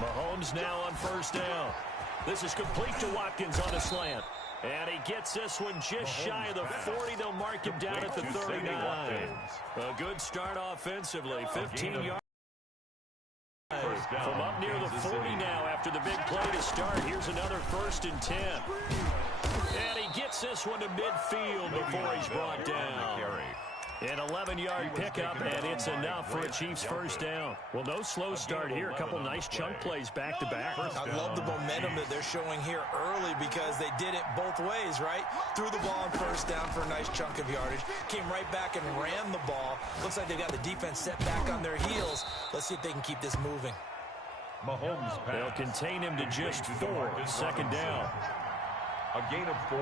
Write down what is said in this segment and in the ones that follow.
Mahomes now on first down. This is complete to Watkins on a slant. And he gets this one just shy of the 40. They'll mark him down at the 39. A good start offensively. 15 yards. From up near the 40 now after the big play to start. Here's another 1st and 10. And he gets this one to midfield before he's brought down. An 11-yard pickup, and it's enough for a Chiefs first down. Well, no slow start here. A couple nice chunk plays back-to-back. I love the momentum that they're showing here early because they did it both ways, right? Threw the ball on first down for a nice chunk of yardage. Came right back and ran the ball. Looks like they got the defense set back on their heels. Let's see if they can keep this moving. Mahomes they'll contain him to just 4. Second down. A gain of 4.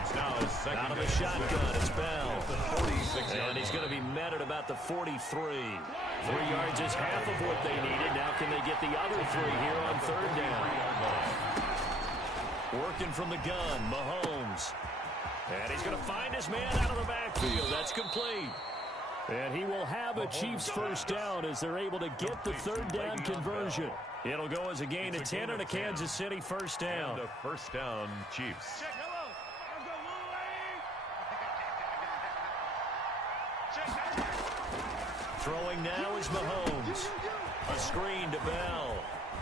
It's now second. Out of the shotgun, it's Bell. And he's going to be met at about the 43. 3 yards is half of what they needed. Now can they get the other 3 here on third down? Working from the gun, Mahomes. And he's going to find his man out of the backfield. That's complete. And he will have a Chiefs first down as they're able to get the third down conversion. It'll go as a gain of 10 and a Kansas City first down. The first down, Chiefs. Throwing now is Mahomes. A screen to Bell.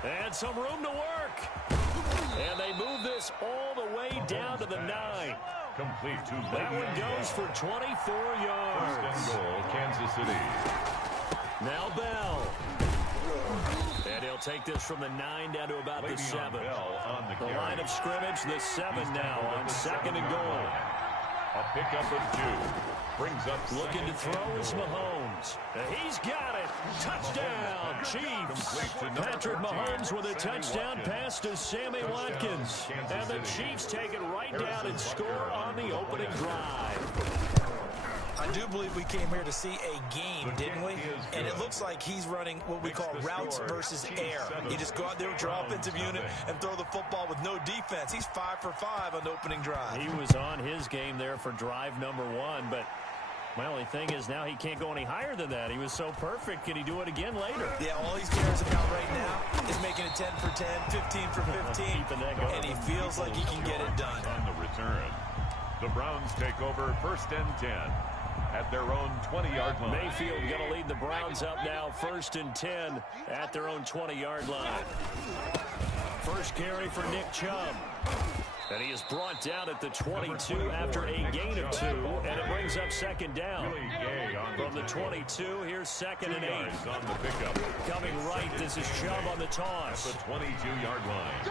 And some room to work. And they move this all the way down to the 9. Complete to that one goes for 24 yards. First and goal, Kansas City. Now Bell. And he'll take this from the 9 down to about the 7. The line of scrimmage, the 7 now on second and goal. A pickup of 2. Brings up looking to throw is Mahomes. He's got it. Touchdown, Chiefs. Patrick Mahomes with a touchdown pass to Sammy Watkins. And the Chiefs take it right down and score on the opening drive. I do believe we came here to see a game, didn't we? And it looks like he's running what we call routes versus air. You just go out there with your offensive unit and throw the football with no defense. He's 5 for 5 on the opening drive. He was on his game there for drive number 1, but my only thing is now he can't go any higher than that. He was so perfect. Can he do it again later? Yeah, all he cares about right now is making it 10 for 10, 15 for 15, and he feels like he can get it done. On the return, the Browns take over first and 10 at their own 20-yard line. Mayfield going to lead the Browns up now, first and 10 at their own 20-yard line. First carry for Nick Chubb. And he is brought down at the 22 after a gain of 2, and it brings up second down. From the 22, here's second and 8. On the pickup. Coming right, this is Chubb on the toss. At the 22-yard line.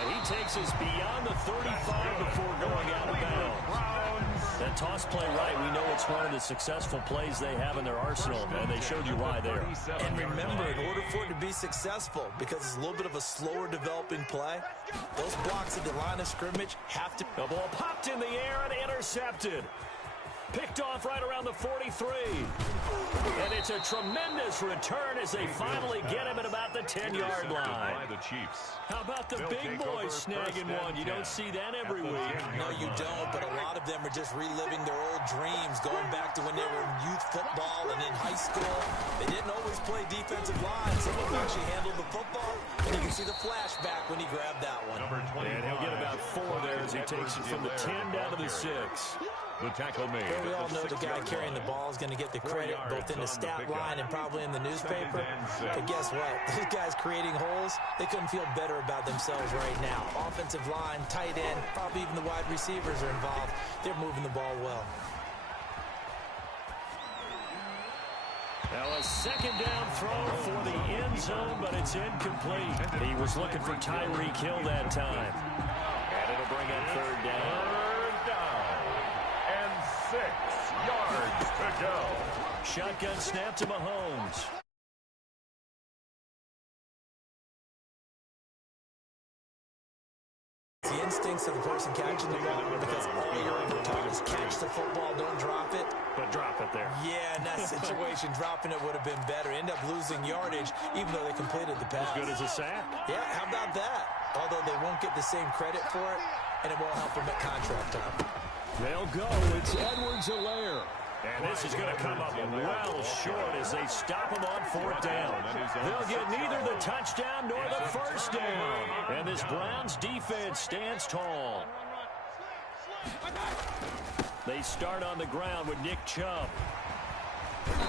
And he takes us beyond the 35 before going out of bounds. That toss play right, we know it's one of the successful plays they have in their arsenal, and they showed you why there. And remember, in order for it to be successful, because it's a little bit of a slower developing play, those blocks at the line of scrimmage have to... The ball popped in the air and intercepted. Picked off right around the 43. And it's a tremendous return as they finally get him at about the 10-yard line. How about the big boys snagging one? You don't see that every week. No, you don't, but a lot of them are just reliving their old dreams, going back to when they were in youth football and in high school. They didn't always play defensive line. Some of them actually handled the football, and you can see the flashback when he grabbed that one. And he'll get about 4 there as he takes it from the 10 down to the 6. The tackle made. Well, we all know the guy carrying the ball is going to get the credit both in the stat line and probably in the newspaper. But guess what? Those guys creating holes, they couldn't feel better about themselves right now. Offensive line, tight end, probably even the wide receivers are involved. They're moving the ball well. Now a second down throw for the end zone, but it's incomplete. He was looking for Tyreek Hill that time. And it'll bring up third down. 6 yards to go. Shotgun snap to Mahomes. The instincts of the person catching the ball, because all you're ever taught is catch the football, don't drop it. But drop it there. Yeah, in that situation, dropping it would have been better. End up losing yardage, even though they completed the pass. As good as a sack. Yeah, how about that? Although they won't get the same credit for it, and it won't help them at contract time. They'll go. It's Edwards-Helaire. And this is going to come up well short as they stop him on fourth down. They'll get neither the touchdown nor the first down. And this Browns defense stands tall. They start on the ground with Nick Chubb.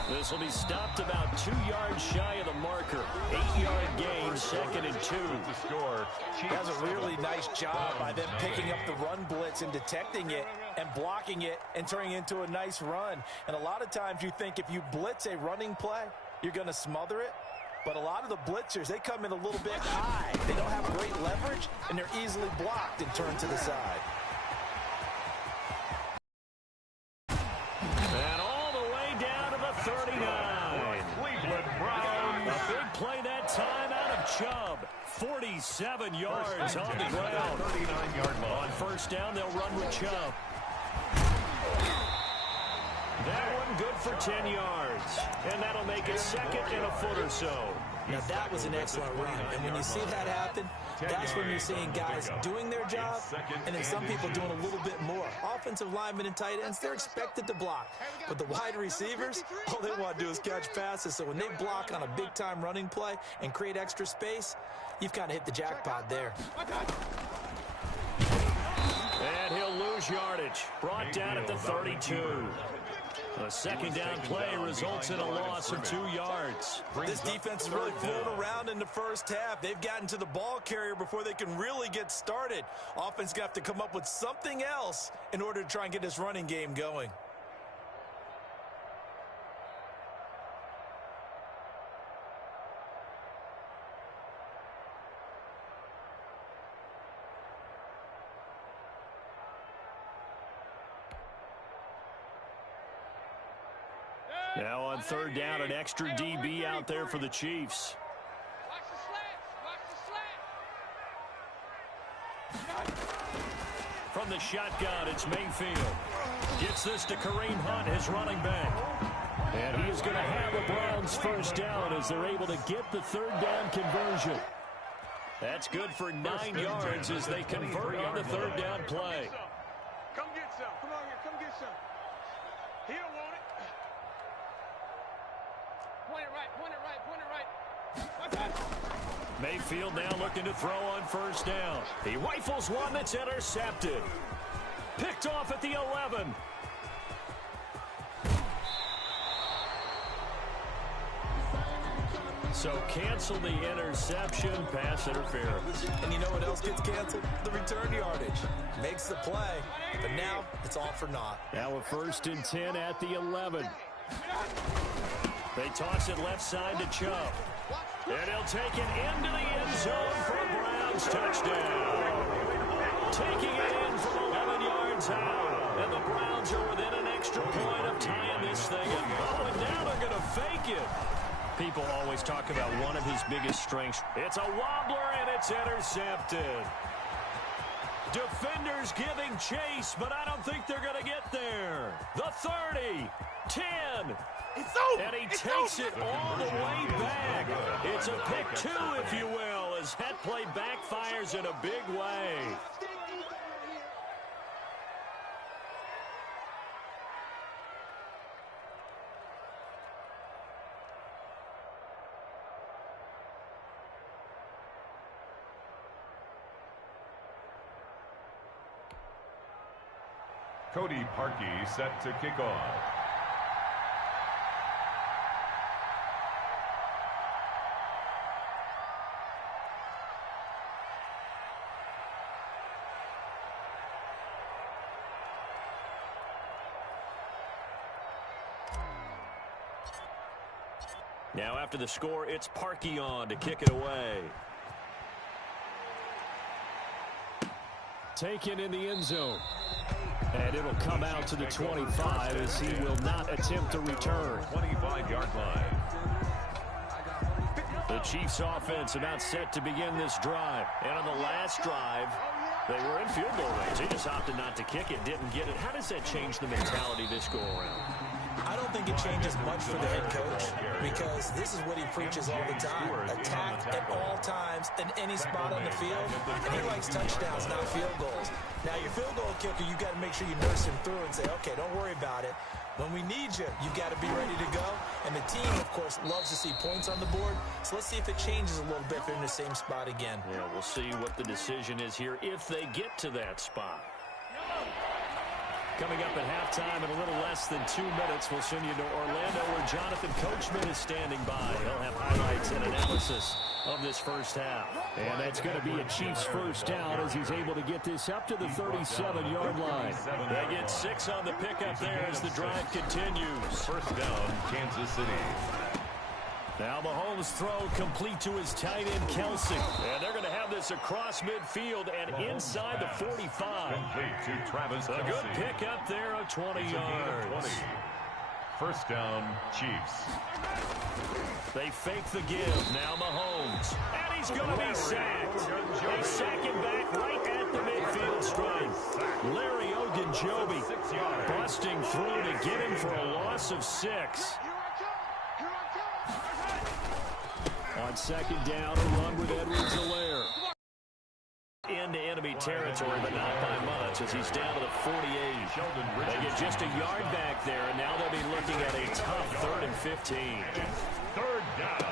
This will be stopped about 2 yards shy of the marker. 8-yard gain, 2nd and 2. That's a really nice job by them picking up the run blitz and detecting it and blocking it and turning it into a nice run. And a lot of times you think if you blitz a running play, you're going to smother it. But a lot of the blitzers, they come in a little bit high. They don't have great leverage, and they're easily blocked and turned to the side. And all the way down to the 39. Cleveland Browns. A big play that time out of Chubb. 47 yards on the ground. 39-yard line. On first down, they'll run with Chubb. That one good for 10 yards. And that'll make it 2nd and a foot or so. Now, that was an excellent run. And when you see that happen, that's when you're seeing guys doing their job and then some people doing a little bit more. Offensive linemen and tight ends, they're expected to block. But the wide receivers, all they want to do is catch passes. So when they block on a big-time running play and create extra space, you've kind of hit the jackpot there. And he'll lose yardage. Brought down at the 32. A second down play results in a loss of 2 yards. This defense is really fooling around in the first half. They've gotten to the ball carrier before they can really get started. Offense going to have to come up with something else in order to try and get this running game going. Now on third down, an extra DB out there for the Chiefs. From the shotgun, it's Mayfield. Gets this to Kareem Hunt, his running back. And he is going to have a Browns first down as they're able to get the third down conversion. That's good for 9 yards as they convert on the third down play. Come get some. Come on here. Come get some. He don't want it. Point it right. Point it right. Point it right. Mayfield now looking to throw on first down. He rifles one that's intercepted. Picked off at the 11. So cancel the interception, pass interference. And you know what else gets canceled? The return yardage. Makes the play, but now it's all for naught. Now a 1st and 10 at the 11. They toss it left side to Chubb. And he'll take it into the end zone for a Browns touchdown. Taking it in from 11 yards out. And the Browns are within an extra point of tying this thing up. Oh, and now they're going to fake it. People always talk about one of his biggest strengths. It's a wobbler, and it's intercepted. Defenders giving chase, but I don't think they're going to get there. The 30, 10. It's over. And he takes it all the way back. It's a pick 2, if you will, as that play backfires in a big way. Cody Parkey set to kick off. Now after the score, it's Parkey on to kick it away. Taken in the end zone. And it'll come out to the 25 as he will not attempt to return. 25-yard line. The Chiefs offense about set to begin this drive. And on the last drive, they were in field goal range. They just opted not to kick it, didn't get it. How does that change the mentality this go around? I don't think it changes much for the head coach because this is what he preaches all the time. Attack at all times in any spot on the field, and he likes touchdowns, not field goals. Now, your field goal kicker, you got to make sure you nurse him through and say, okay, don't worry about it. When we need you, you got to be ready to go. And the team, of course, loves to see points on the board. So let's see if it changes a little bit if they're in the same spot again. Yeah, we'll see what the decision is here if they get to that spot. Coming up at halftime in a little less than 2 minutes, we'll send you to Orlando where Jonathan Coachman is standing by. He'll have highlights and analysis of this first half. And that's going to be a Chiefs first down as he's able to get this up to the 37-yard line. They get 6 on the pickup there as the drive continues. First down, Kansas City. Now Mahomes' throw complete to his tight end, Kelsey. And they're going to have this across midfield and inside the 45. Complete to Travis Kelce. A good pickup there of 20 yards. First down, Chiefs. They fake the give. Now Mahomes. And he's going to be sacked. They sack him back right at the midfield stripe. Larry Ogunjobi busting through to get him for a loss of 6. On second down, a run with Edwards-Helaire. Into enemy territory, but not by much as he's down to the 48. They get just a yard back there, and now they'll be looking at a tough 3rd and 15. Third down.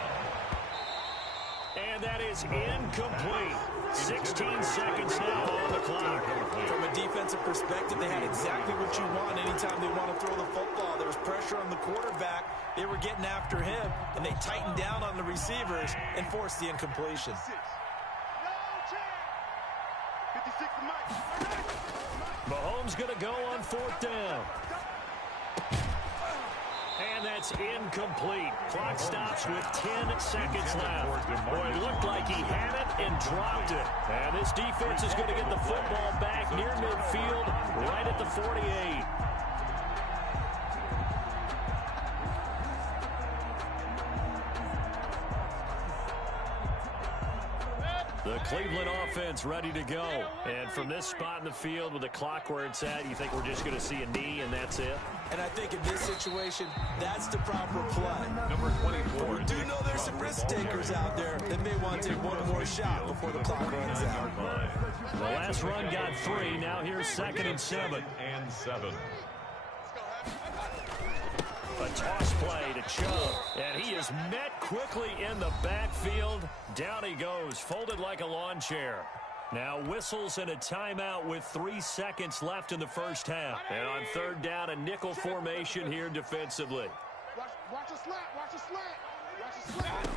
And that is incomplete. 16 seconds now on the clock. From a defensive perspective, they had exactly what you want anytime they want to throw the football. There was pressure on the quarterback. They were getting after him, and they tightened down on the receivers and forced the incompletion. Mahomes going to go on 4th down. And that's incomplete. Clock stops with 10 seconds left. Boy, it looked like he had it and dropped it. And this defense is going to get the football back near midfield, right at the 48. The Cleveland offense ready to go. And from this spot in the field with the clock where it's at, you think we're just going to see a knee and that's it? And I think in this situation, that's the proper play. Number 24. But we do know there's some risk takers out there that may want to take one more shot before the clock runs out. The last run got 3. Now here's 2nd and 7. And 7. A toss play to Chubb, and he is met quickly in the backfield. Down he goes, folded like a lawn chair. Now whistles and a timeout with 3 seconds left in the first half. And on 3rd down, a nickel formation here defensively. Watch a slant, watch a slant, watch a slant.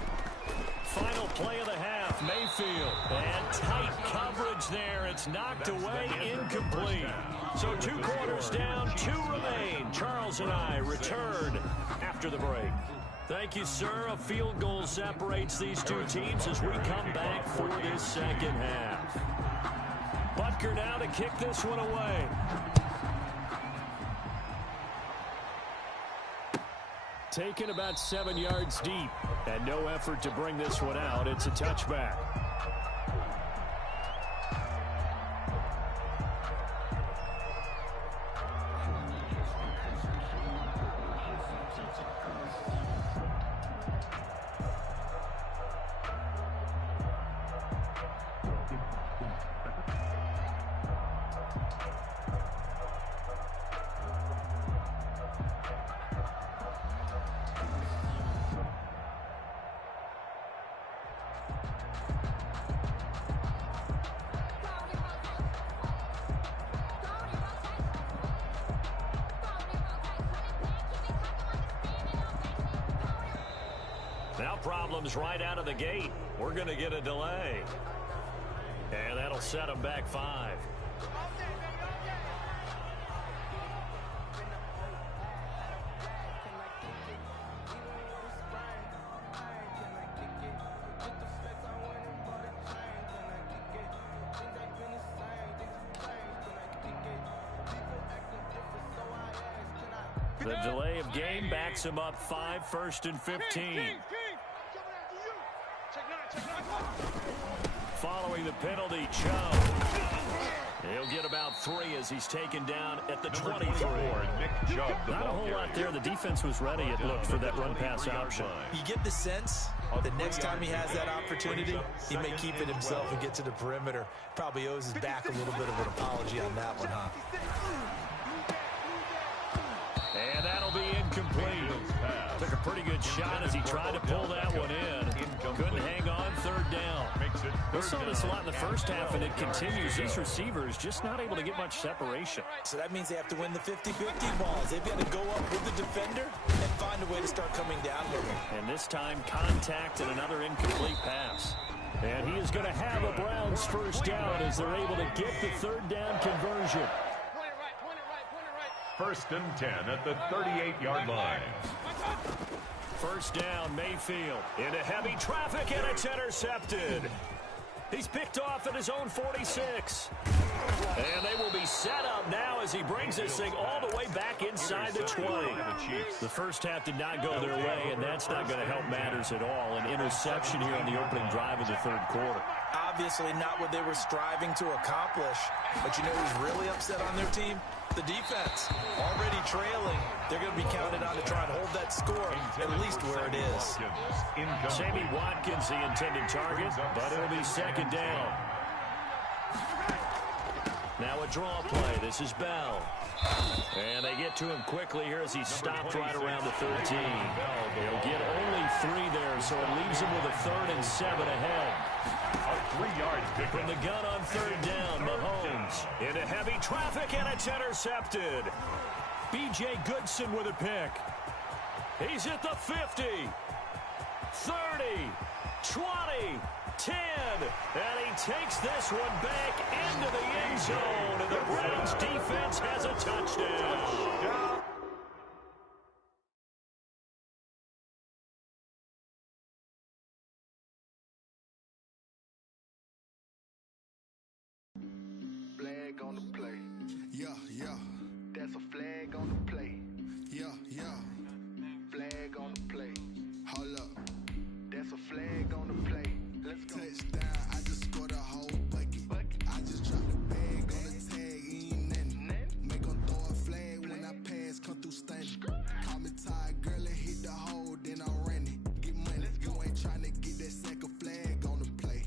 Final play of the half, Mayfield. And tight coverage there. It's knocked away, incomplete. So 2 quarters down, 2 remain. Charles and I return after the break. Thank you, sir. A field goal separates these 2 teams as we come back for this second half. Butker now to kick this one away. Taken about 7 yards deep, and no effort to bring this one out. It's a touchback. Now problems right out of the gate. We're going to get a delay. And that'll set them back 5. The delay of game backs him up 5, 1st and 15. Following the penalty, Chubb. He'll get about 3 as he's taken down at the 23. Not a whole lot there. The defense was ready, it looked, for that run-pass option. You get the sense the next time he has that opportunity, he may keep it himself and get to the perimeter. Probably owes his back a little bit of an apology on that one, huh? And that'll be incomplete. Took a pretty good shot as he tried to pull that one in. Couldn't hang on, third down. We saw this a lot in the first half, and it continues. These receivers just not able to get much separation. So that means they have to win the 50-50 balls. They've got to go up with the defender and find a way to start coming down with him. And this time, contact and another incomplete pass. And he is going to have a Browns first down as they're able to get the third down conversion. First and 10 at the 38-yard line. First down, Mayfield into heavy traffic, and it's intercepted. He's picked off at his own 46. And they will be set up now as he brings this thing all the way back inside the 20. The first half did not go their way, and that's not going to help matters at all. An interception here on the opening drive of the third quarter. Obviously not what they were striving to accomplish. But you know who's really upset on their team? The defense. Already trailing. They're going to be counted on to try and hold that score at least where it is. Sammy Watkins, the intended target, but it'll be second down. Now a draw play. This is Bell. And they get to him quickly here as he stopped right around the 13. He'll get only 3 there, so it leaves him with a 3rd and 7 ahead. A 3-yard pick from the gun on third down. Mahomes into heavy traffic, and it's intercepted. B.J. Goodson with a pick. He's at the 50, 30, 20, 10, and he takes this one back into the end zone, and the Browns defense has a touchdown. Flag on the play. Yeah, yeah. That's a flag on the play. Yeah, yeah. Flag on the play. Hold up. That's a flag on the play. Let's go. Touchdown. I just scored a whole bucket. I just dropped the bag on the tag. Ain't nothing. Make them throw a flag when I pass. Come through stunning. Call me tired, girl, and hit the hole. Then I'm running. Get money. You ain't trying to get that second flag on the play.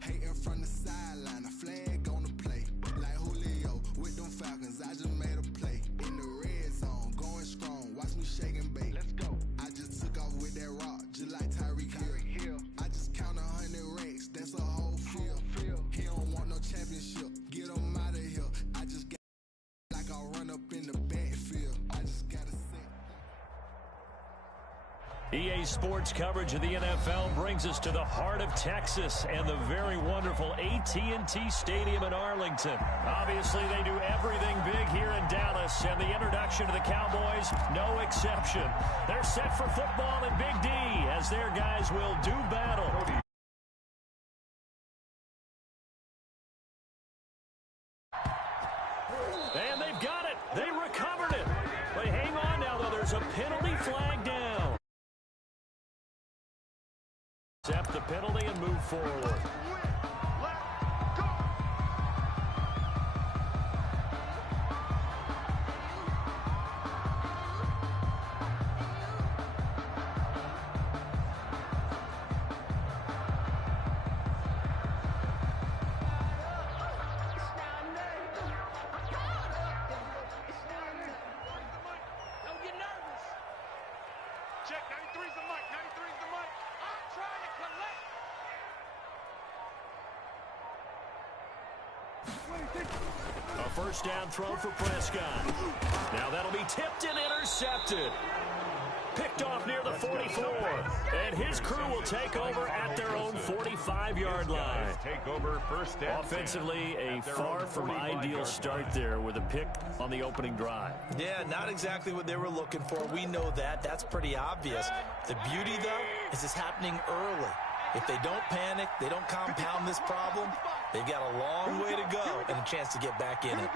Hating from the sideline. A flag on the play. Like Julio with them Falcons. I just made a play. In the red zone. Going strong. Watch me shake and bake. Let's go. I just took off with that rock. Just like Tyreek Hill. I just count 100 racks. That's a whole field. He don't want no championship. Get him out of here. I just got like I'll run up in the backfield. I just gotta say. EA Sports coverage of the NFL brings us to the heart of Texas and the very wonderful AT&T Stadium in Arlington. Obviously, they do everything big here in Dallas, and the introduction to the Cowboys, no exception. They're set for football in Big D as their guys will do battle. And they've got it. They recovered it. But hang on now, though. There's a penalty flag down. Accept the penalty and move forward. Check, 93's the mic, 93's the mic. I'm trying to collect. A first down throw for Prescott. Now that'll be tipped and intercepted. Picked off near the 44. And his crew will take over at their own 45-yard line. Take over first and Offensively, a far from ideal start there with a pick on the opening drive. Yeah, not exactly what they were looking for. We know that. That's pretty obvious. The beauty, though, is it's happening early. If they don't panic, they don't compound this problem, they've got a long way to go and a chance to get back in it.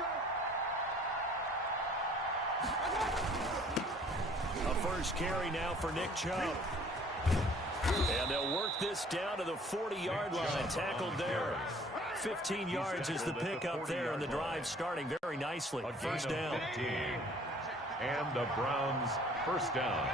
A first carry now for Nick Chubb. And they'll work this down to the 40-yard line. Tackled there. 15 yards is the pickup there, and the drive starting very nicely. First down. 15. And the Browns first down.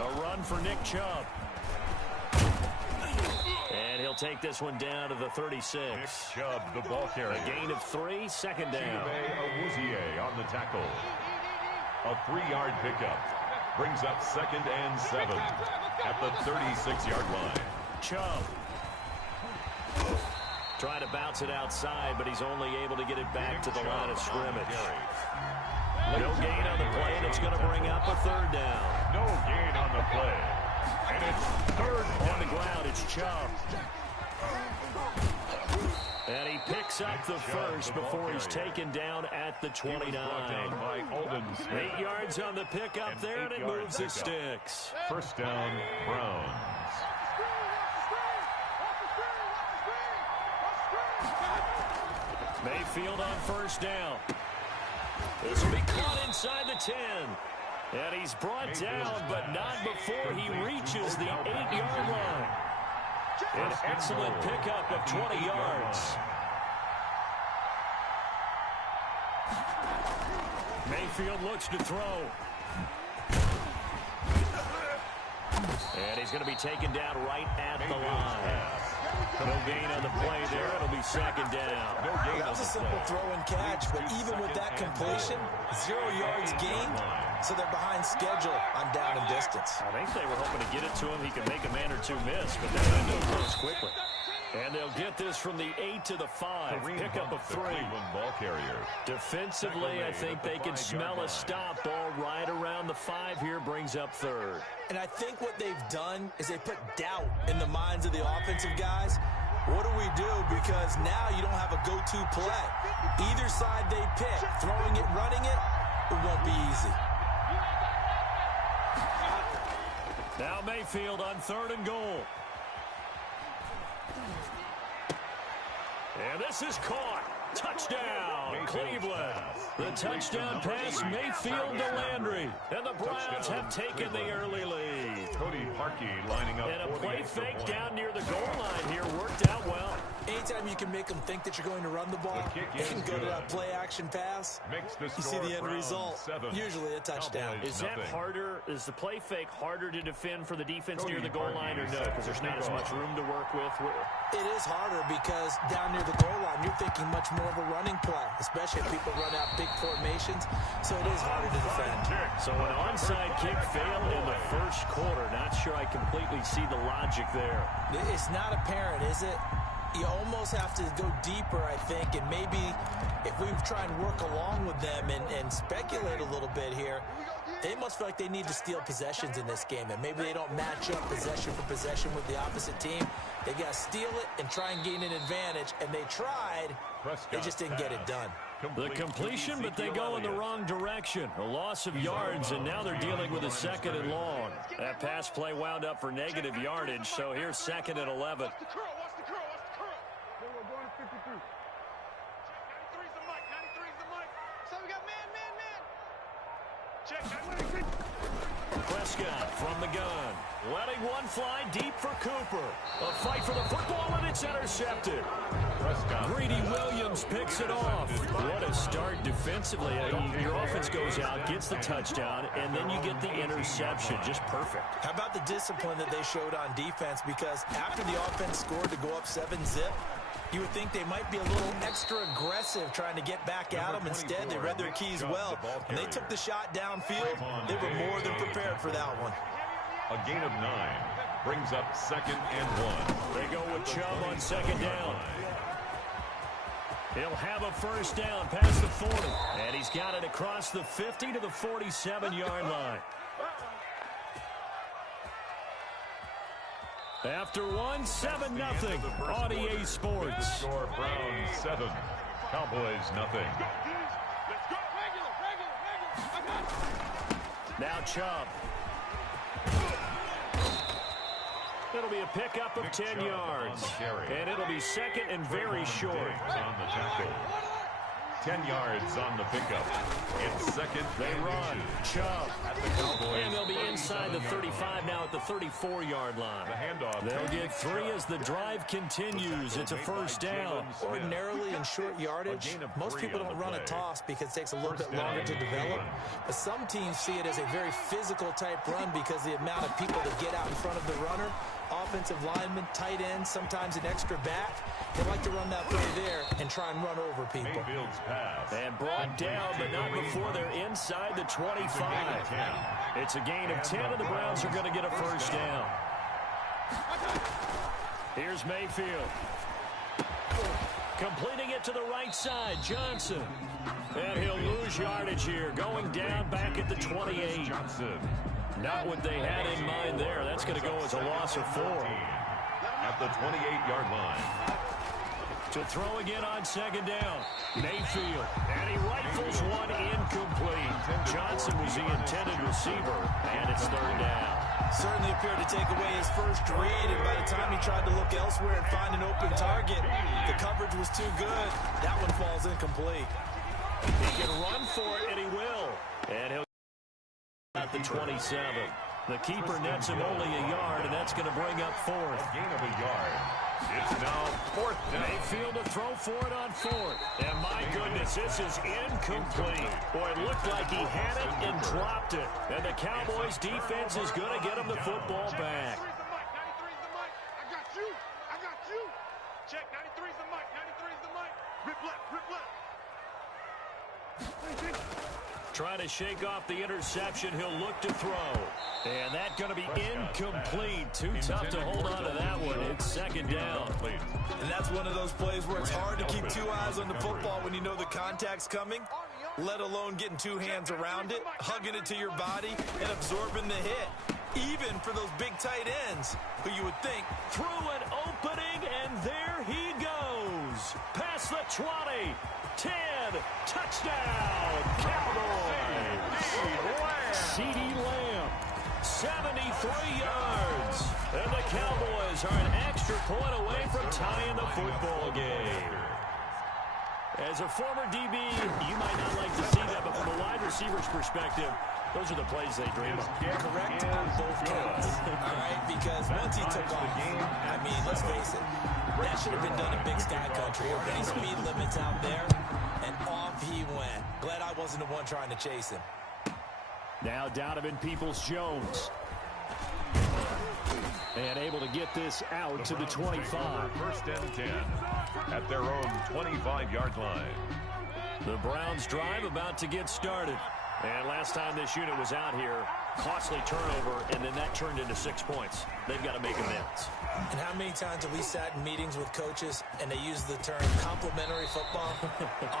A run for Nick Chubb. And he'll take this one down to the 36. Nick Chubb, the ball carrier. A gain of 3, second down. Awuzie on the tackle. A 3-yard pickup. Brings up 2nd and 7 at the 36-yard line. Chubb. Trying to bounce it outside, but he's only able to get it back to the line of scrimmage. No gain on the play, and it's going to bring up a 3rd down. No gain on the play. And it's 3rd on the ground. It's Chubb. And he picks up the first before he's taken down at the 29. 8 yards on the pickup there, and it moves the sticks. First down, Browns. Mayfield on first down. This will be caught inside the 10. And he's brought down, but not before he reaches the 8-yard line. An excellent pickup of 20 yards. Mayfield looks to throw. And he's going to be taken down right at the line. No gain on the play there. It'll be 2nd down. That was a simple throw and catch, but even with that completion, 0 yards gained, so they're behind schedule on down and distance. I think they were hoping to get it to him. He could make a man or two miss, but they're going to do close quickly. And they'll get this from the 8 to the 5. Pickup of 3. Ball carrier. Defensively, I think they can smell a stop. Ball right around the 5 here, brings up 3rd. And I think what they've done is they put doubt in the minds of the offensive guys. What do we do? Because now you don't have a go-to play. Either side they pick, throwing it, running it, it won't be easy. Now Mayfield on 3rd and goal. And this is caught. Touchdown, Cleveland. The touchdown pass, Mayfield to Landry. And the Browns have taken the early lead. Cody Parkey lining up. And a play fake down near the goal line here worked out well. Anytime you can make them think that you're going to run the ball, they can go to that play-action pass. You see the end result, usually a touchdown. Is that harder? Is the play fake harder to defend for the defense near the goal line or no? Because there's not as much room to work with? It is harder because down near the goal line, you're thinking much more of a running play, especially if people run out big formations, so it is harder to defend. So an onside kick failed in the first quarter. Not sure I completely see the logic there. It's not apparent, is it? You almost have to go deeper, I think, and maybe if we try and work along with them and speculate a little bit here, they must feel like they need to steal possessions in this game, and maybe they don't match up possession for possession with the opposite team. They got to steal it and try and gain an advantage, and they tried. They just didn't get it done. The completion, but they go in the wrong direction. A loss of yards, and now they're dealing with a 2nd and long. That pass play wound up for negative yardage, so here's 2nd and 11. Prescott from the gun, letting one fly deep for Cooper. A fight for the football, and it's intercepted. Greedy Williams picks it off. What a start defensively. Your offense goes out, gets the touchdown, and then you get the interception. Just perfect. How about the discipline that they showed on defense? Because after the offense scored to go up 7-zip, you would think they might be a little extra aggressive trying to get back at them. Instead, they read their keys well. When they took the shot downfield, they were more than prepared for that one. A gain of 9 brings up 2nd and 1. They go with Chubb on 2nd down. He'll have a first down past the 40. And he's got it across the 50 to the 47-yard line. After 7-0 on EA Sports. Score Browns 7, Cowboys nothing. Now Chubb. It'll be a pickup of 10 yards. And it'll be second and very short. On the tackle. 10 yards on the pickup. It's second. They run. Chubb. At the Cowboys. And they'll be inside the 35 now at the 34-yard line. The handoff. They'll get 3 as the drive continues. It's a first down. Ordinarily in short yardage, most people don't run a toss because it takes a little bit longer to develop. But some teams see it as a very physical type run because the amount of people that get out in front of the runner, offensive linemen, tight ends, sometimes an extra back. They like to run that play there and try and run over people. And brought down, but not before they're inside the 25. It's a gain of 10, and the Browns are going to get a first down. Here's Mayfield. Completing it to the right side, Johnson. And he'll lose yardage here, going down back at the 28. Not what they had in mind there. That's going to go as a loss of 4. At the 28-yard line. To throw again on second down. Mayfield. And he rifles one incomplete. Johnson was the intended receiver, and it's third down. Certainly appeared to take away his first read, and by the time he tried to look elsewhere and find an open target, the coverage was too good. That one falls incomplete. He can run for it, and he will. And he'll at the 27. The keeper nets him only a yard, and that's going to bring up 4th. A gain of a yard. It's now 4th down. Mayfield to throw for it on 4th. And my goodness, this is incomplete. Boy, it looked like he had it and dropped it. And the Cowboys defense is going to get him the football back. 93's the mic. I got you. I got you. Check. 93's the mic. 93's the mic. Rip left. Rip left. Trying to shake off the interception. He'll look to throw. And that's going to be incomplete. Too tough to hold on to that one. It's second down. And that's one of those plays where it's hard to keep 2 eyes on the football when you know the contact's coming, let alone getting 2 hands around it, hugging it to your body, and absorbing the hit. Even for those big tight ends, who you would think. Through an opening, and there he goes. Past the 20. 10. Touchdown. Cowboys. CeeDee Lamb. 73 yards. And the Cowboys are an extra point away from tying the football game. As a former DB, you might not like to see that, but from a wide receiver's perspective, those are the plays they dream of. Correct on both counts. All right, because once he took off, I mean, let's face it, that should have been done in Big Sky Country. Any speed limits out there, and off he went. Glad I wasn't the one trying to chase him. Now Donovan Peoples-Jones. And able to get this out to the 25. First and 10 at their own 25-yard line. The Browns drive about to get started. And last time this unit was out here, costly turnover, and then that turned into 6 points. They've got to make amends. And how many times have we sat in meetings with coaches and they use the term complementary football?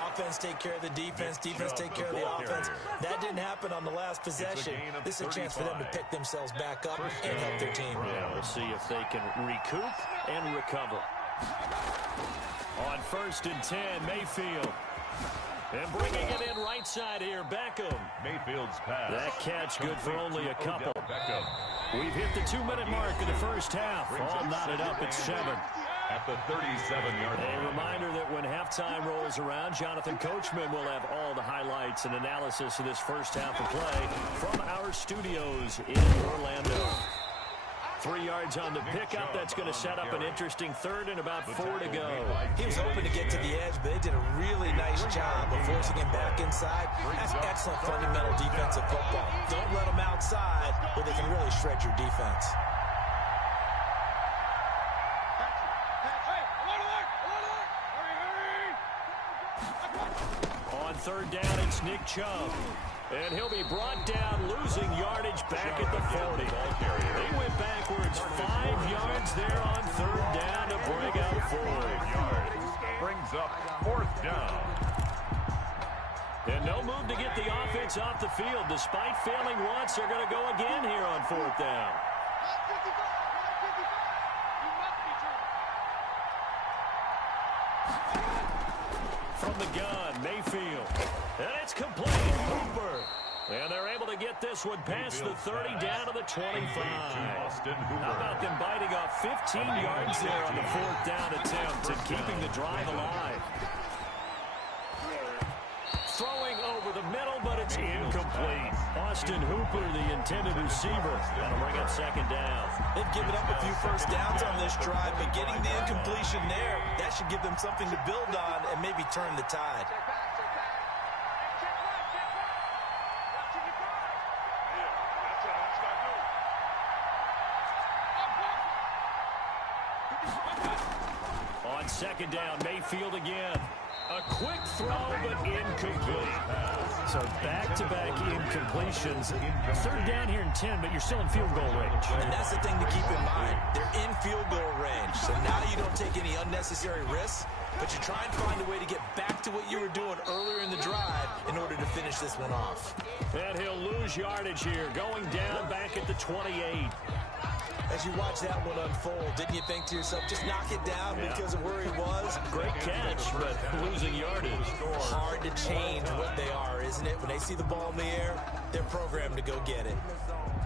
Offense take care of the defense, defense take care of the offense. That didn't happen on the last possession. This is a chance for them to pick themselves back up and help their team. Yeah, we'll see if they can recoup and recover. On first and 10, Mayfield. And bringing it in right side here, Beckham. Mayfield's pass. That catch good for only a couple. We've hit the 2-minute mark in the first half. All knotted up at 7. At the 37-yard line. A reminder that when halftime rolls around, Jonathan Coachman will have all the highlights and analysis of this first half of play from our studios in Orlando. 3 yards on the pickup. That's going to set up an interesting third and about 4 to go. He was hoping to get to the edge, but they did a really nice job of forcing him back inside. That's excellent fundamental defensive football. Don't let them outside where they can really shred your defense. On third down, it's Nick Chubb. And he'll be brought down, losing yardage back at the 40. They went backwards 5 yards there on third down to bring out 4 yards. Brings up 4th down. And no move to get the offense off the field. Despite failing once, they're going to go again here on 4th down. From the gun, Mayfield. And it's complete. Hooper. And they're able to get this one past the 30 down to the 25. How about them biting off 15 yards there on the 4th down attempt and keeping the drive alive? Throwing over the middle, but it's incomplete. Austin Hooper, the intended receiver. That'll bring up 2nd down. They've given up a few first downs on this drive, but getting the incompletion there, that should give them something to build on and maybe turn the tide. On 2nd down, Mayfield again. A quick throw, but incomplete. So back-to-back incompletions. 3rd down here and 10, but you're still in field goal range. And that's the thing to keep in mind. They're in field goal range. So now you don't take any unnecessary risks, but you try and find a way to get back to what you were doing earlier in the drive in order to finish this one off. And he'll lose yardage here, going down back at the 28. As you watch that one unfold, didn't you think to yourself, just knock it down because of where he was? Great catch, but losing yardage. Hard to change what they are, isn't it? When they see the ball in the air, they're programmed to go get it.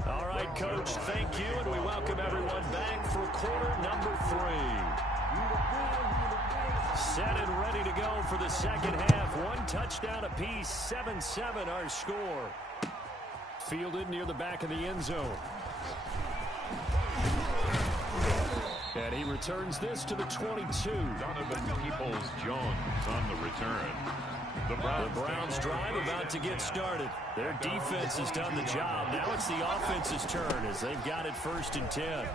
All right, Coach, thank you, and we welcome everyone back for quarter number 3. Set and ready to go for the 2nd half. 1 touchdown apiece, 7-7 our score. Fielded near the back of the end zone. And he returns this to the 22. Donovan Peoples-Jones on the return. The Browns drive about to get started. Their defense has done the job. Now it's the offense's turn as they've got it 1st and 10.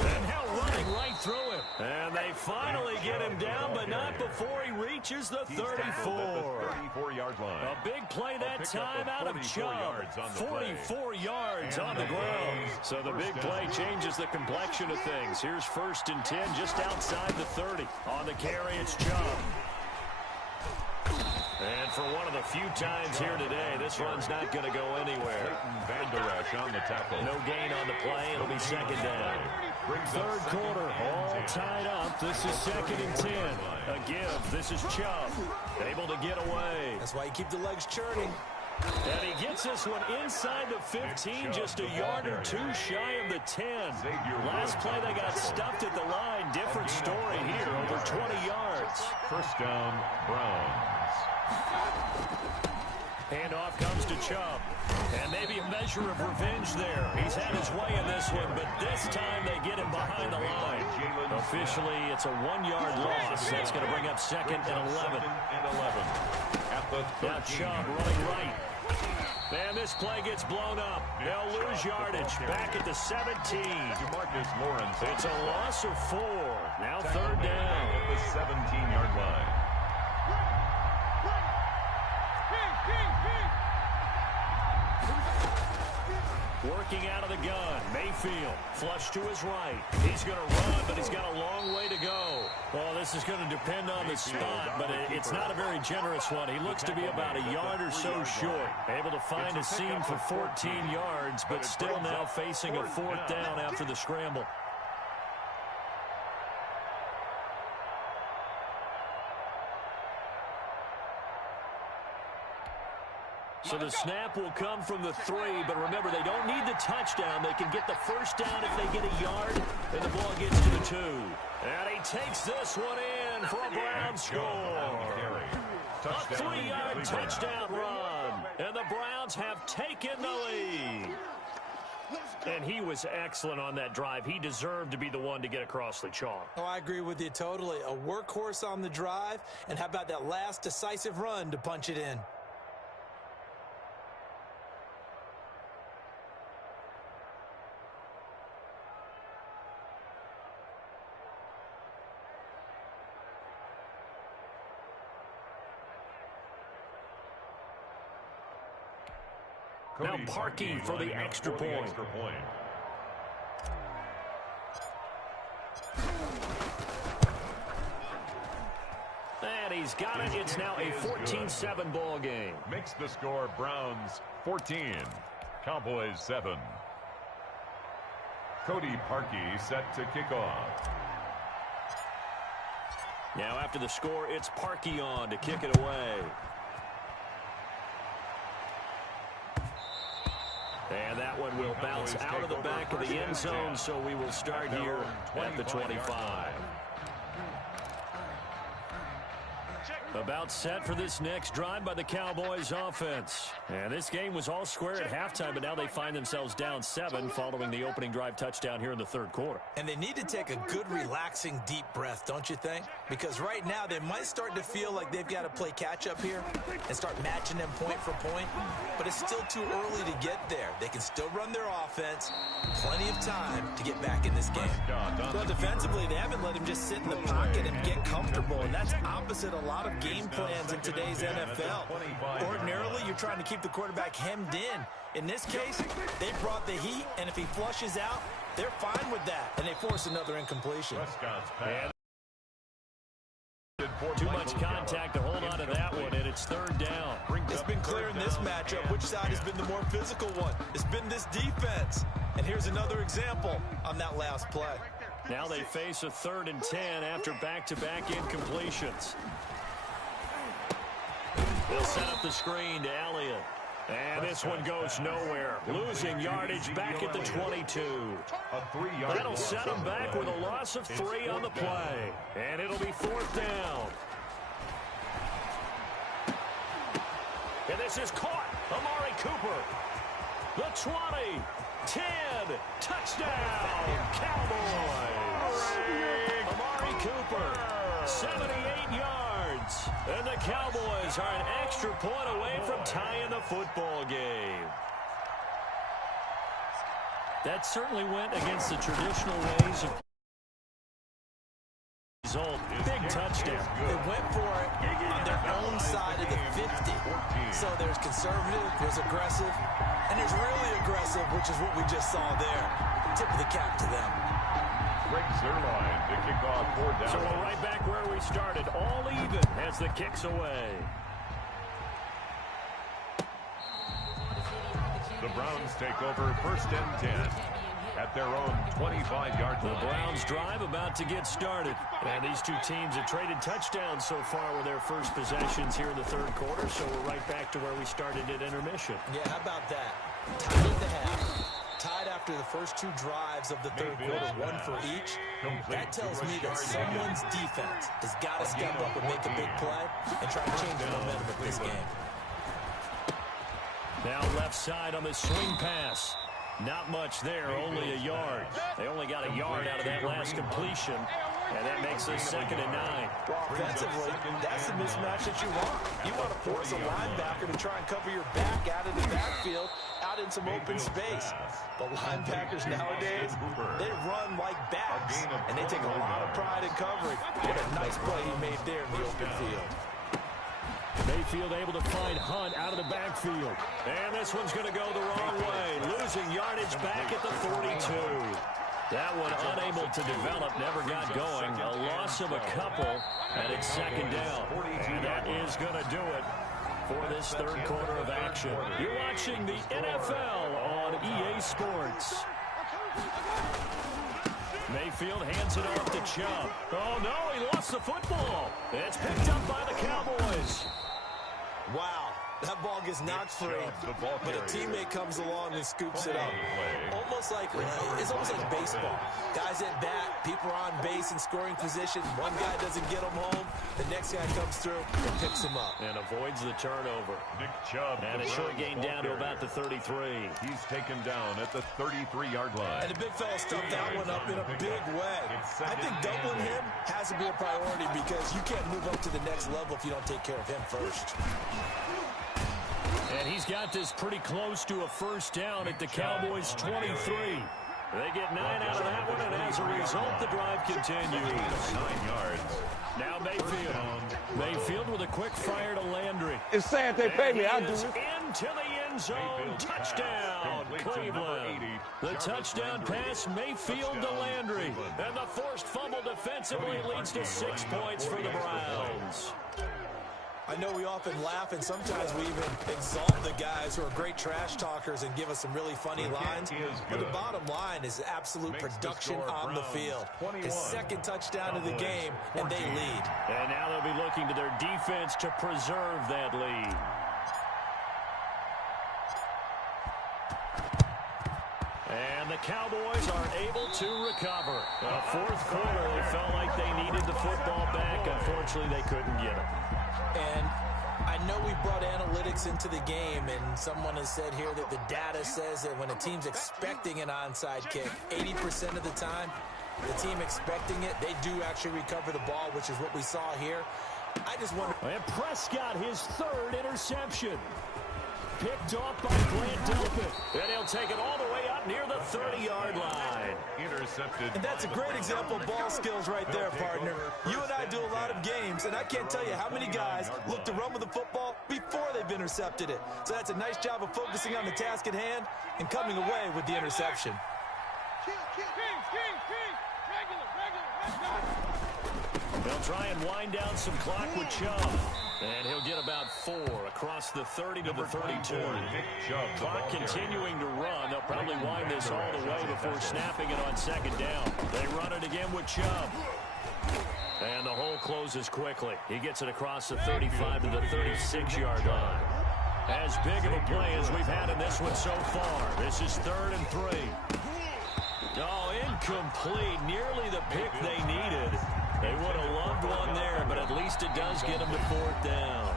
And now running right through him. And they finally get him down, but not before he reaches the 34. 34-yard line. A big play that time out of Chubb. 44 yards on the ground. So the big play changes the complexion of things. Here's 1st and 10 just outside the 30. On the carry, it's Chubb. And for one of the few times here today, this run's not going to go anywhere. Van Der Esch on the tackle. No gain on the play. It'll be 2nd down. 3rd quarter, all tied up. This is 2nd and 10. A give. This is Chubb. Able to get away. That's why you keep the legs churning. And he gets this one inside the 15, just a yard or 2 shy of the 10. Last play, they got stuffed at the line. Different story here, over 20 yards. 1st down, Browns. Handoff comes to Chubb. And maybe a measure of revenge there. He's had his way in this one, but this time they get him behind the line. Officially, it's a 1-yard loss. That's going to bring up 2nd and 11. Now Chubb running right. And this play gets blown up. They'll lose yardage. Back at the 17. DeMarcus Lawrence. It's a loss of 4. Now 3rd down. At the 17-yard line. Working out of the gun. Mayfield flush to his right. He's going to run, but he's got a long way to go. Well, this is going to depend on the spot, but it's not a very generous one. He looks to be about a yard or so short. Able to find a seam for 14 yards, but still now facing a 4th down after the scramble. So the snap will come from the 3, but remember, they don't need the touchdown. They can get the 1st down if they get a yard, and the ball gets to the 2. And he takes this one in for a Browns score. A 3-yard touchdown run, and the Browns have taken the lead. And he was excellent on that drive. He deserved to be the one to get across the chalk. Oh, I agree with you totally. A workhorse on the drive, and how about that last decisive run to punch it in? Now Parkey for the extra point. And he's got it. It's now a 14-7 ball game. Makes the score Browns 14, Cowboys 7. Cody Parkey set to kick off. Now after the score, it's Parkey on to kick it away. And that one will bounce out of the back of the end zone, so we will start here at the 25. About set for this next drive by the Cowboys offense. And this game was all square at halftime, but now they find themselves down 7 following the opening drive touchdown here in the third quarter. And they need to take a good, relaxing, deep breath, don't you think? Because right now they might start to feel like they've got to play catch-up here and start matching them point for point. But it's still too early to get there. They can still run their offense. Plenty of time to get back in this game. Well, defensively, they haven't let him just sit in the pocket and get comfortable, and that's opposite a lot of game plans in today's NFL. Ordinarily, you're trying to keep the quarterback hemmed in. In this case, they brought the heat, and if he flushes out, they're fine with that, and they force another incompletion. Too much contact to hold on to that one, and it's third down. It's been clear in this matchup which side has been the more physical one. It's been this defense. And here's another example on that last play. Now they face a 3rd and 10 after back-to-back incompletions. They'll set up the screen to Elliott. And this one goes nowhere. Losing yardage back at the 22. That'll set them back with a loss of 3 on the play. And it'll be 4th down. And this is caught. Amari Cooper. The 20. 10. Touchdown. Cowboys. Amari Cooper. 78 yards. And the Cowboys are an extra point away from tying the football game. That certainly went against the traditional ways of result. Big touchdown. They went for it on their own side of the 50. So there's conservative, there's aggressive, and there's really aggressive, which is what we just saw there. Tip of the cap to them. Greg Zerline to kick off 4th down. So we're right back where we started, all even as the kick's away. The Browns take over 1st and 10 at their own 25-yard line. The Browns drive about to get started. And these two teams have traded touchdowns so far with their first possessions here in the third quarter, so we're right back to where we started at intermission. Yeah, how about that? Tied at the half. Tied after the first 2 drives of the third quarter, 1 for each. That tells me that someone's defense has got to step up and make a big play and try to change the momentum of this game. Now left side on the swing pass. Not much there, only a yard. They only got a yard out of that last completion, and that makes it 2nd and 9. Well, offensively, that's the mismatch that you want. You want to force a linebacker to try and cover your back out in the backfield, out in some open space. But linebackers nowadays, they run like backs, and they take a lot of pride in covering. What a nice play he made there in the open field. Mayfield able to find Hunt out of the backfield. And this one's going to go the wrong way. Losing yardage back at the 42. That one unable to develop, never got going. A loss of a couple, and it's 2nd down. And that is going to do it for this third quarter of action. You're watching the NFL on EA Sports. Mayfield hands it off to Chubb. Oh, no, he lost the football. It's picked up by the Cowboys. Wow, that ball gets knocked free, but a teammate comes along and scoops it up. It's almost like baseball. Guys at bat, people are on base in scoring position. One guy doesn't get them home. The next guy comes through and picks him up. And avoids the turnover. Nick Chubb. And it should gain down to about the 33. He's taken down at the 33-yard line. And the big fella stuffed that one up in a big way. I think doubling him has to be a priority because you can't move up to the next level if you don't take care of him first. And he's got this pretty close to a 1st down at the Cowboys' 23. They get 9 out of that one, and as a result, the drive continues. 9 yards. Now Mayfield with a quick fire to Landry. It's sad they pay me. I'll do it. Into the end zone. Touchdown, Cleveland. The touchdown pass, Mayfield to Landry. And the forced fumble defensively leads to 6 points for the Browns. I know we often laugh, and sometimes we even exalt the guys who are great trash talkers and give us some really funny lines. But the bottom line is absolute production on the field. His second touchdown of the game, and they lead. And now they'll be looking to their defense to preserve that lead. And the Cowboys are able to recover. In the fourth quarter, they felt like they needed the football back. Unfortunately, they couldn't get it. And I know we brought analytics into the game, and someone has said here that the data says that when a team's expecting an onside kick, 80% of the time, the team expecting it, they do actually recover the ball, which is what we saw here. I just wonder. And Prescott, his third interception. Picked off by Grant Delpit. And he'll take it all the way up near the 30-yard line. Intercepted. And that's a great example of ball skills right there, partner. You and I do a lot of games, and I can't tell you how many guys look to run with the football before they've intercepted it. So that's a nice job of focusing on the task at hand and coming away with the interception. They'll try and wind down some clock with Chubb. And he'll get about 4 across the 30 to the 32. Clock continuing to run. They'll probably wind this all the way before snapping it on second down. They run it again with Chubb. And the hole closes quickly. He gets it across the 35 to the 36-yard line. As big of a play as we've had in this one so far. This is 3rd and 3. Oh, incomplete. Nearly the pick they needed. They would have loved one there, but at least it does get them to 4th down.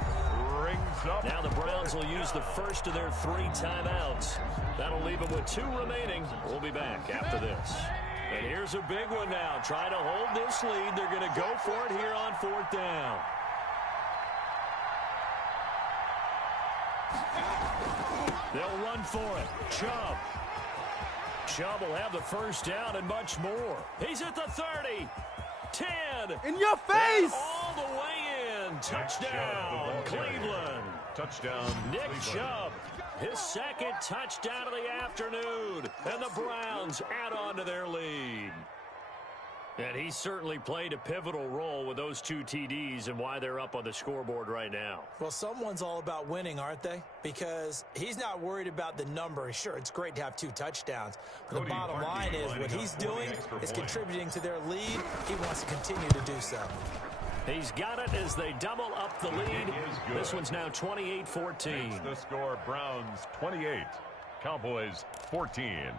Now the Browns will use the first of their 3 timeouts. That'll leave them with 2 remaining. We'll be back after this. And here's a big one now. Trying to hold this lead. They're going to go for it here on 4th down. They'll run for it. Chubb. Chubb will have the first down and much more. He's at the 30. 10. In your face! And all the way in. Touchdown, Cleveland. Touchdown, Nick Chubb. His second touchdown of the afternoon. And the Browns add on to their lead. And he certainly played a pivotal role with those 2 TDs and why they're up on the scoreboard right now. Well, someone's all about winning, aren't they? Because he's not worried about the number. Sure, it's great to have 2 touchdowns. But the bottom line is what he's doing is contributing to their lead. He wants to continue to do so. He's got it as they double up the lead. This one's now 28-14. The score, Browns 28, Cowboys 14.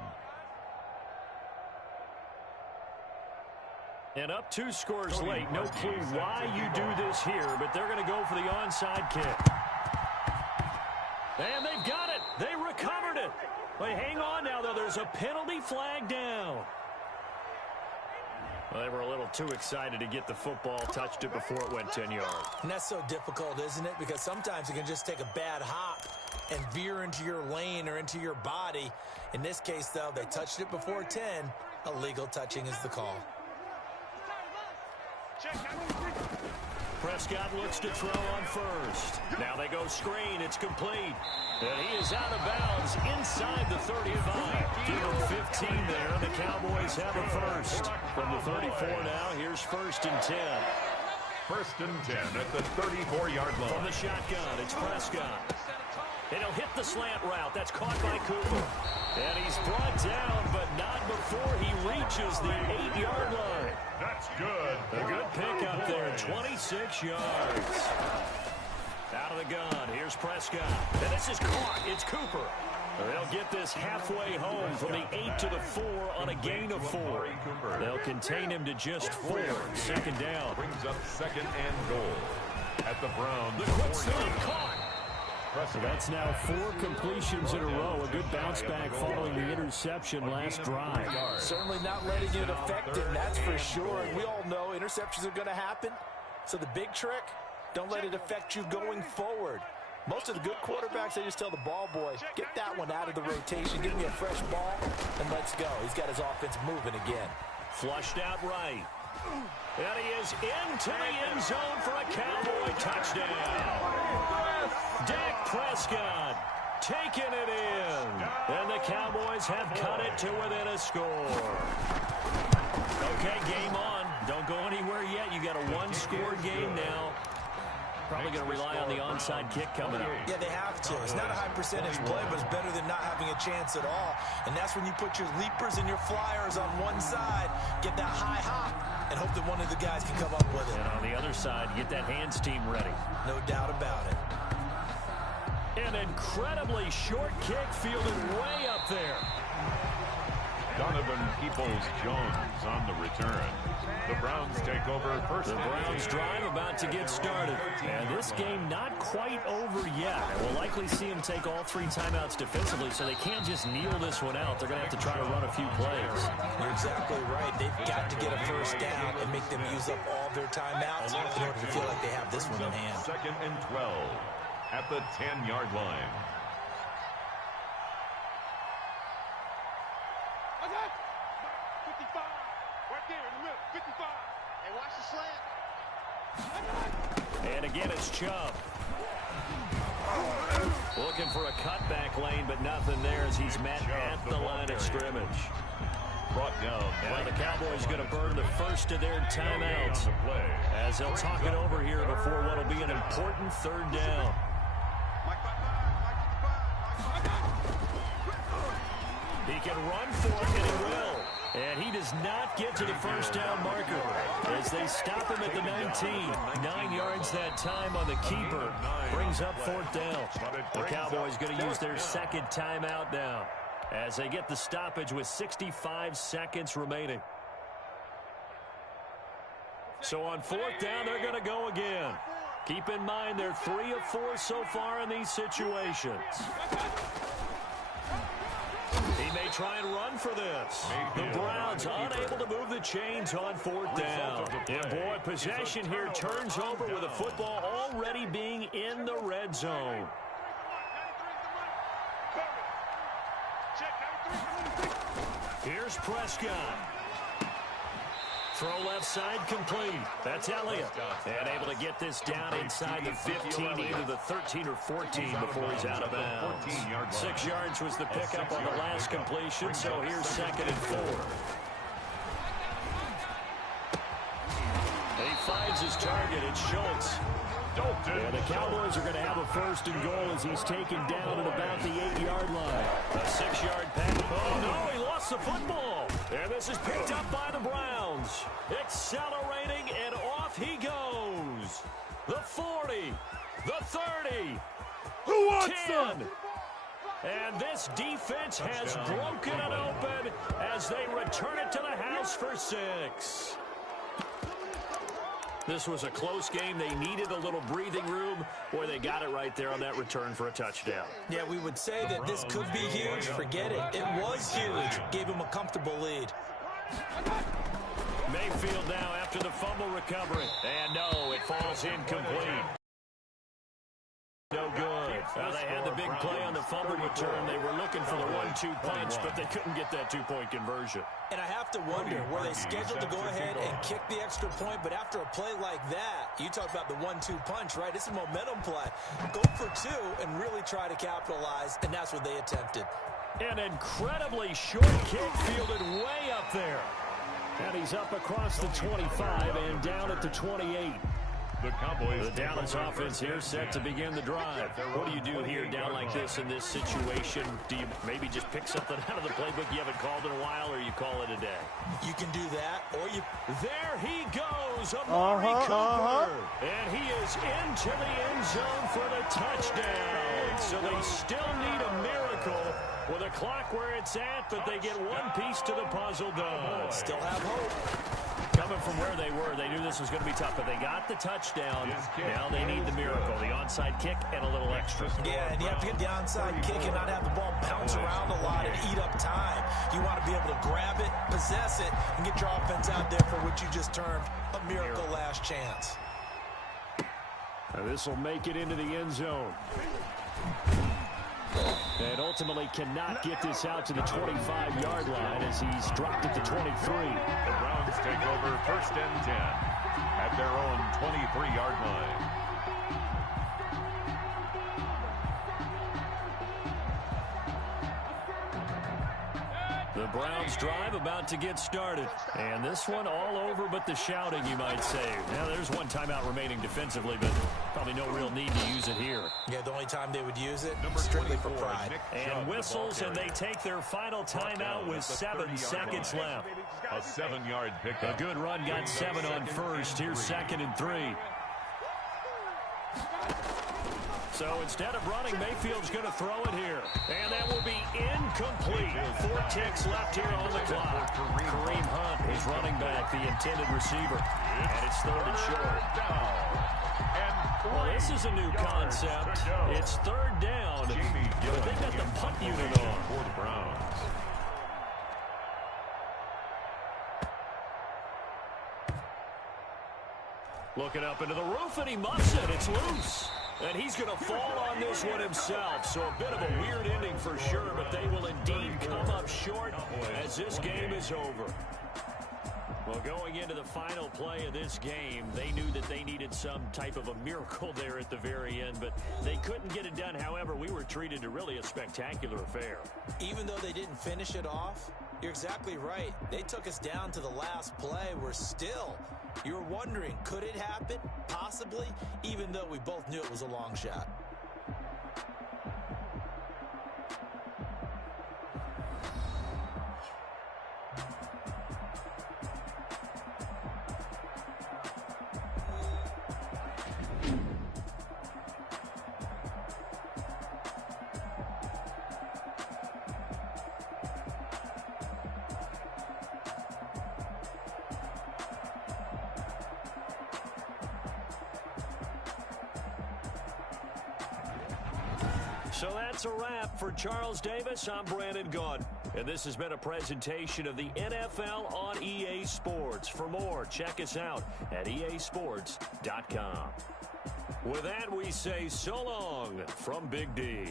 And up 2 scores late. No clue why you do this here, but they're going to go for the onside kick. And they've got it. They recovered it. But hang on now, though. There's a penalty flag down. Well, they were a little too excited to get the football, touched it before it went 10 yards. And that's so difficult, isn't it? Because sometimes you can just take a bad hop and veer into your lane or into your body. In this case, though, they touched it before 10. Illegal touching is the call. Prescott looks to throw on first. Now they go screen. It's complete. And he is out of bounds inside the 35. Give him 15 there. The Cowboys have a first. From the 34 now, here's 1st and 10. 1st and 10 at the 34-yard line. From the shotgun, it's Prescott. And he'll hit the slant route. That's caught by Cooper. And he's brought down, but not before he reaches the 8-yard line. That's good. A good pick up there, 26 yards. Out of the gun, here's Prescott. And this is caught. It's Cooper. They'll get this halfway home from the 8 to the 4 on a gain of 4. They'll contain him to just 4. 2nd down. Brings up 2nd and goal at the Browns. The quick stop caught. So that's now 4 completions in a row. A good bounce back following the interception last drive. Certainly not letting it affect him, that's for sure. And we all know interceptions are going to happen. So the big trick, don't let it affect you going forward. Most of the good quarterbacks, they just tell the ball boy, get that one out of the rotation, give me a fresh ball, and let's go. He's got his offense moving again. Flushed out right. And he is into the end zone for a Cowboy touchdown. Dak Prescott taking it in. And the Cowboys have cut it to within a score. Okay, game on. Don't go anywhere yet. You got a 1-score game now. probably going to rely on the onside kick coming up. Yeah, they have to. It's not a high percentage play, but it's better than not having a chance at all. And that's when you put your leapers and your flyers on one side, get that high hop, and hope that one of the guys can come up with it. And on the other side, get that hands team ready. No doubt about it. An incredibly short kick fielded way up there. Donovan Peoples-Jones on the return. The Browns take over first. The Browns drive about to get started. And this game not quite over yet. We'll likely see them take all 3 timeouts defensively, so they can't just kneel this one out. They're going to have to try to run a few plays. You're exactly right. They've got to get a first down and make them use up all their timeouts in order to feel like they have this one in hand. 2nd and 12 at the 10-yard line. And again, it's Chubb. Looking for a cutback lane, but nothing there as he's met at the line of scrimmage. Brought down. Now the Cowboys going to burn the first of their timeouts as they'll talk it over here before what will be an important 3rd down. He can run for it, and he will. And he does not get to the first down marker as they stop him at the 19. 9 yards that time on the keeper. Brings up 4th down. The Cowboys going to use their 2nd timeout now as they get the stoppage with 65 seconds remaining. So on 4th down, they're going to go again. Keep in mind they're 3 of 4 so far in these situations. He may try and run for this. The Browns unable to move the chains on 4th down. And boy, possession here turns over with the football already being in the red zone. Here's Prescott. Throw left side complete. That's Elliott. And able to get this down inside the 15, either the 13 or 14 before he's out of bounds. 6 yards was the pickup on the last completion, so here's 2nd and 4. He finds his target. It's Schultz. And the Cowboys are going to have a 1st and goal as he's taken down at about the 8-yard line. A 6-yard pass. Oh, no, he lost the football. And this is picked up by the Browns. Accelerating, and off he goes. The 40, the 30, Who wants 10. some? And this defense has broken it open as they return it to the house for 6. This was a close game. They needed a little breathing room. Boy, they got it right there on that return for a touchdown. Yeah, we would say that this could be huge. Forget it. It was huge. Gave him a comfortable lead. Mayfield now after the fumble recovery. And no, it falls incomplete. No good. Well, they had the big play on the fumble return. They were looking for the 1-2 punch, but they couldn't get that 2-point conversion. And I have to wonder, were they scheduled to go ahead and kick the extra point? But after a play like that, you talk about the 1-2 punch, right? It's a momentum play. Go for 2 and really try to capitalize, and that's what they attempted. An incredibly short kick fielded way up there. And he's up across the 25 and down at the 28. The Dallas offense here set to begin the drive. What do you do here down like this in this situation? Do you maybe just pick something out of the playbook you haven't called in a while, or you call it a day? You can do that, or you... There he goes, Amari Cooper. And he is into the end zone for the touchdown. So they still need a miracle with a clock where it's at, but they get one piece to the puzzle done. Still have hope. Coming from where they were, they knew this was going to be tough, but they got the touchdown. Now they need the miracle, the onside kick and a little extra. Yeah, and you have to get the onside kick and not have the ball bounce around a lot and eat up time. You want to be able to grab it, possess it, and get your offense out there for what you just termed a miracle last chance. Now this will make it into the end zone. And ultimately cannot get this out to the 25-yard line as he's dropped at the 23. The Browns take over 1st and 10 at their own 23-yard line. The Browns drive about to get started. And this one all over but the shouting, you might say. Now, there's one timeout remaining defensively, but Probably no real need to use it here. Yeah, the only time they would use it, strictly for pride. And whistles, and they take their final timeout with 7 seconds left. A 7-yard pickup. A good run got 7 on first. Here's 2nd and 3. So instead of running, Mayfield's going to throw it here. And that will be incomplete. 4 ticks left here on the clock. Kareem Hunt is running back, the intended receiver. And it's 3rd and short. Well, this is a new concept. It's 3rd down, but they've got the punt unit on. For the Browns. Looking up into the roof, and he muffs it. It's loose. And he's going to fall on this one himself. So a bit of a weird ending for sure, but they will indeed come up short as this game is over. Well, going into the final play of this game, they knew that they needed some type of a miracle there at the very end, but they couldn't get it done. However, we were treated to really a spectacular affair. Even though they didn't finish it off, you're exactly right. They took us down to the last play. We're still, you were wondering, could it happen? Possibly, even though we both knew it was a long shot. So that's a wrap for Charles Davis. I'm Brandon Gunn. And this has been a presentation of the NFL on EA Sports. For more, check us out at easports.com. With that, we say so long from Big D.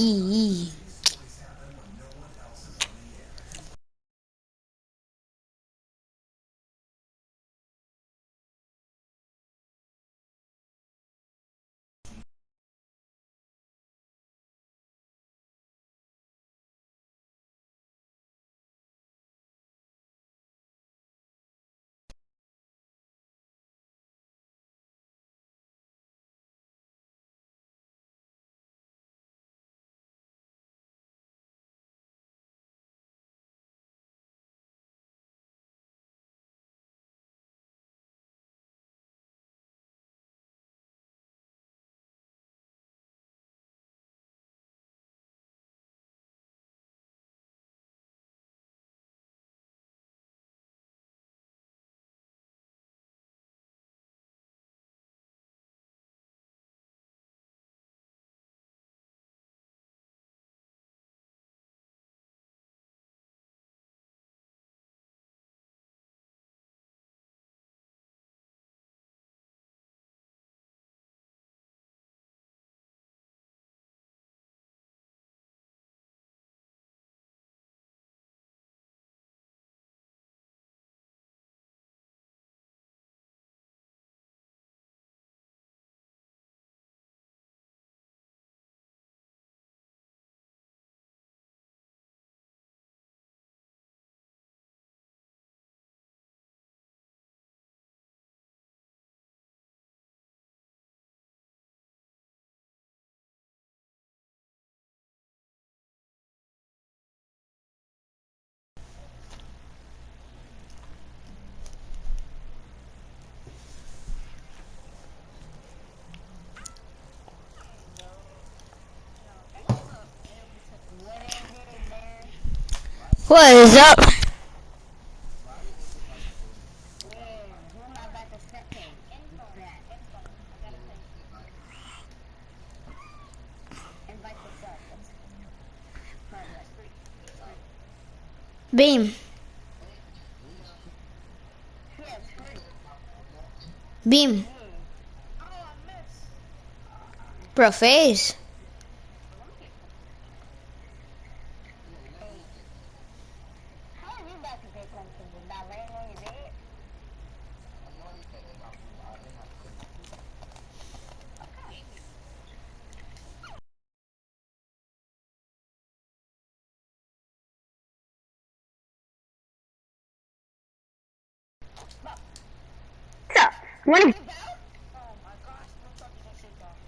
E. What is up? Beam. Beam. Bro, phase. What?